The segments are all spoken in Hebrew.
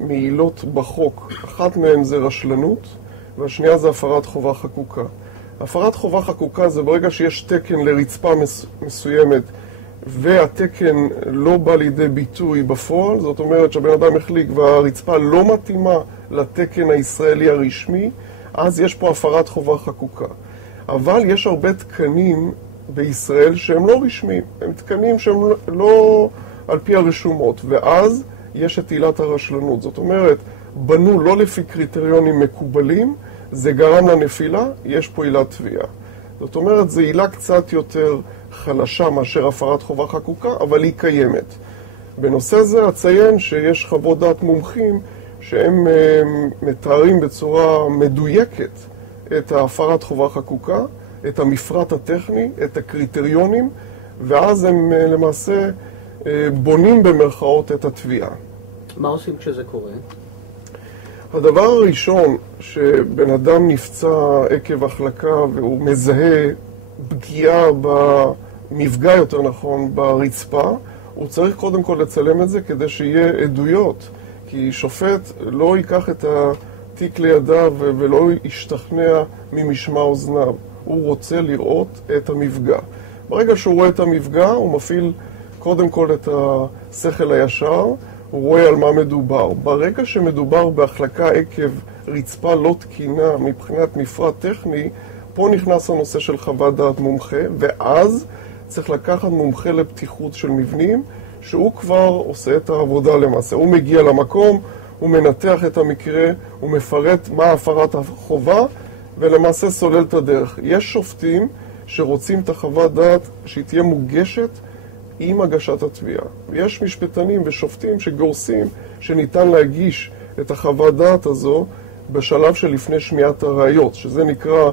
מעילות בחוק. אחת מהן זה רשלנות, והשנייה זה הפרת חובה חקוקה. הפרת חובה חקוקה זה ברגע שיש תקן לרצפה מסוימת, והתקן לא בא לידי ביטוי בפועל, זאת אומרת שהבן אדם החליק והרצפה לא מתאימה לתקן הישראלי הרשמי, אז יש פה הפרת חובה חקוקה. אבל יש הרבה תקנים בישראל שהם לא רשמיים, הם תקנים שהם לא על פי הרשומות, ואז יש את עילת הרשלנות. זאת אומרת, בנו לא לפי קריטריונים מקובלים, זה גרם לנפילה, יש פה עילת תביעה. זאת אומרת, זו עילה קצת יותר חלשה מאשר הפרת חובה חקוקה, אבל היא קיימת. בנושא זה אציין שיש חוות דעת מומחים שהם מתארים בצורה מדויקת את הפרת חובה חקוקה, את המפרט הטכני, את הקריטריונים, ואז הם למעשה בונים במרכאות את התביעה. מה עושים כשזה קורה? הדבר הראשון, שבן אדם נפצע עקב החלקה והוא מזהה פגיעה במפגע, יותר נכון, ברצפה, הוא צריך קודם כל לצלם את זה כדי שיהיה עדויות, כי שופט לא ייקח את התיק לידיו ולא ישתכנע ממשמע אוזניו. הוא רוצה לראות את המפגע. ברגע שהוא רואה את המפגע, הוא מפעיל קודם כל את השכל הישר, הוא רואה על מה מדובר. ברגע שמדובר בהחלקה עקב רצפה לא תקינה מבחינת מפרט טכני, פה נכנס הנושא של חוות דעת מומחה, ואז צריך לקחת מומחה לבטיחות של מבנים, שהוא כבר עושה את העבודה למעשה. הוא מגיע למקום, הוא מנתח את המקרה, הוא מפרט מה הפרת החובה, ולמעשה סולל את הדרך. יש שופטים שרוצים את החוות דעת שהיא תהיה מוגשת עם הגשת התביעה. יש משפטנים ושופטים שגורסים שניתן להגיש את החוות דעת הזו בשלב שלפני שמיעת הראיות, שזה נקרא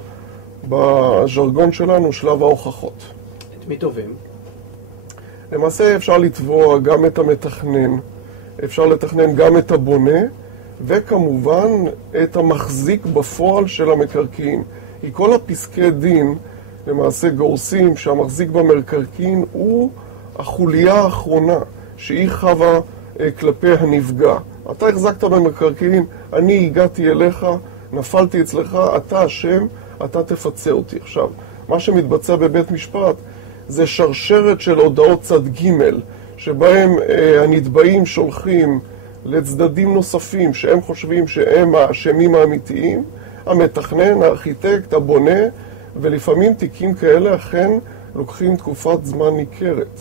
בז'רגון שלנו שלב ההוכחות. את מי תובעים? למעשה אפשר לתבוע גם את המתכנן, אפשר לתכנן גם את הבונה, וכמובן את המחזיק בפועל של המקרקעין. כי כל הפסקי דין למעשה גורסים שהמחזיק במקרקעין הוא החוליה האחרונה שהיא חווה כלפי הנפגע. אתה החזקת במקרקעין, אני הגעתי אליך, נפלתי אצלך, אתה אשם, אתה תפצה אותי. עכשיו, מה שמתבצע בבית משפט זה שרשרת של הודעות צד ג' שבהם הנתבעים שולחים לצדדים נוספים שהם חושבים שהם האשמים האמיתיים, המתכנן, הארכיטקט, הבונה, ולפעמים תיקים כאלה אכן לוקחים תקופת זמן ניכרת.